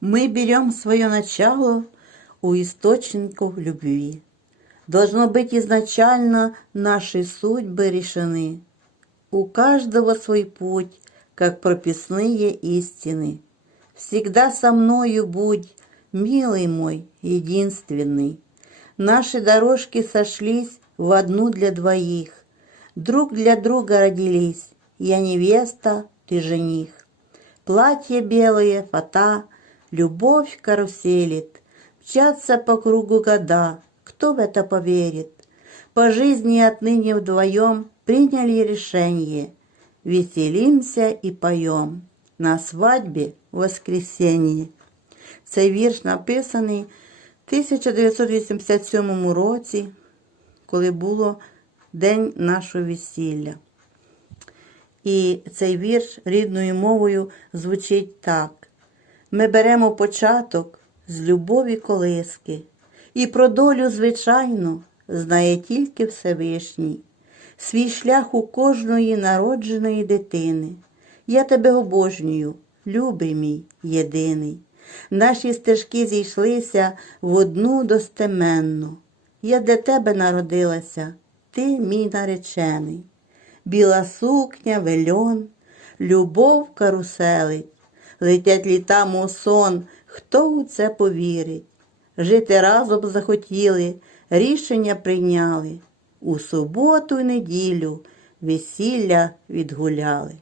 Мы берем свое начало у источников любви. Должно быть изначально наши судьбы решены. У каждого свой путь, как прописные истины. Всегда со мною будь, милый мой, единственный. Наши дорожки сошлись в одну для двоих. Друг для друга родились. Я невеста, ты жених. Платье белое, фата, любовь каруселит. Мчатся по кругу года, кто в это поверит? По жизни отныне вдвоем приняли решение. Веселимся и поем на свадьбе в воскресенье. Цей вірш написаний в 1987 році, коли було День нашого весілля. І цей вірш рідною мовою звучить так: ми беремо початок з любові колиски, і про долю, звичайно, знає тільки Всевишній, свій шлях у кожної народженої дитини. Я тебе обожнюю, любий мій єдиний. Наші стежки зійшлися в одну достеменну. Я для тебе народилася, ти мій наречений. Біла сукня, вельон, любов каруселить, летять літа, мов сон, хто у це повірить? Жити разом захотіли, рішення прийняли. У суботу й неділю весілля відгуляли.